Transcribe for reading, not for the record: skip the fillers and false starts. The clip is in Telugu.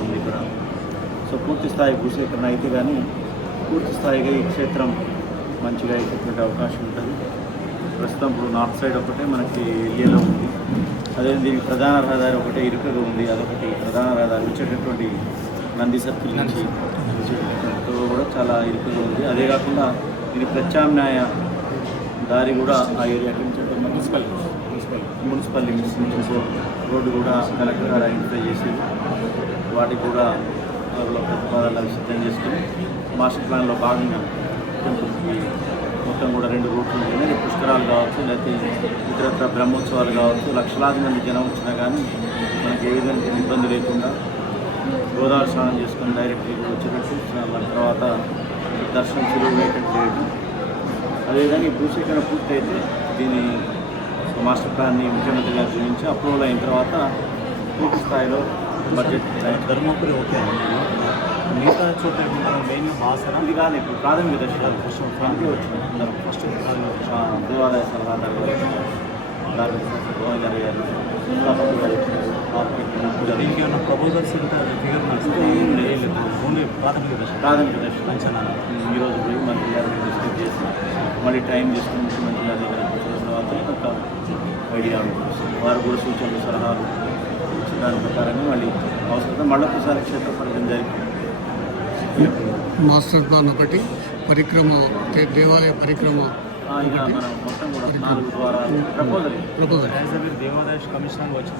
ఉంది ఇక్కడ. సో పూర్తి స్థాయి భూసేకరణ అయితే కానీ పూర్తి స్థాయిగా ఈ క్షేత్రం మంచిగా అయ్యేటువంటి అవకాశం ఉంటుంది. ప్రస్తుతం ఇప్పుడు నార్త్ సైడ్ ఒకటే మనకి ఏరియాలో ఉంది. అదే దీనికి ప్రధాన రహదారి ఒకటే ఇరుకగా ఉంది. అదొకటి ప్రధాన రహదారి వచ్చేటటువంటి నంది సర్కిల్ నుంచి వచ్చేటటువంటి కూడా చాలా ఇరుకగా ఉంది. అదే కాకుండా ఇది ప్రత్యామ్నాయ దారి కూడా ఆ ఏరియాకి మున్సిపల్ లిమిట్స్ నుంచి రోడ్డు కూడా కలెక్టర్ గారు ఐడెంటిఫై చేసి వాటికి కూడా త్వరలో ప్రతిపాదనలు సిద్ధం చేసుకుని మాస్టర్ ప్లాన్లో భాగంగా టెంపుల్కి మొత్తం కూడా 2 రూట్లు ఉంటున్నాయి. పుష్కరాలు కావచ్చు, లేకపోతే ఇతరత్ర బ్రహ్మోత్సవాలు కావచ్చు, లక్షలాది మంది జనం వచ్చినా కానీ మనకి ఏ విధంగా ఇబ్బంది లేకుండా గోదావరి స్నానం చేసుకొని డైరెక్ట్గా వచ్చేటట్టు, మన తర్వాత దర్శనం సులువుగా అయ్యేటట్టు చేయడం. అదేవిధంగా ఈ భూసేకరణ పూర్తయితే దీని మాస్టర్ ప్లాన్ని ముఖ్యమంత్రి గారు చూపించి అప్రూవల్ అయిన తర్వాత పూర్తి స్థాయిలో బడ్జెట్ ధర్మపురి ఓకే మిగతా చోట్ల మెయిన్ హాసన ఇది కానీ ఇప్పుడు ప్రాథమిక దర్శనాలు అందుకే వచ్చినాయి. ఫస్ట్ దేవాదాయ సలహాదారు గారు గోవిందర్ గారు దీనికి ఏమన్నా ప్రపోజల్స్ ఓన్లీ ప్రాథమిక దర్శనం అంచనా ఈరోజు పోయి మంత్రి గారిని డిస్కస్ చేసి మళ్ళీ టైం చేసుకుని ముఖ్యమంత్రి గారి దగ్గర వచ్చిన తర్వాత ఒక ఐడియా ఉంటుంది. వారు కూడా సూచనలు సలహాలు ఇచ్చిన దాని ప్రకారంగా మళ్ళీ అవసరం మళ్ళీ ఒకసారి క్షేత్ర పరిచయం జరిగింది. మాస్టర్ ప్లాన్ ఒకటి, పరిక్రమ దేవాలయ పరిక్రమ ఇక మనం మొత్తం కూడా 4 ద్వారా ప్రపోజల్ దేవాదాయ కమిషనర్ వచ్చిన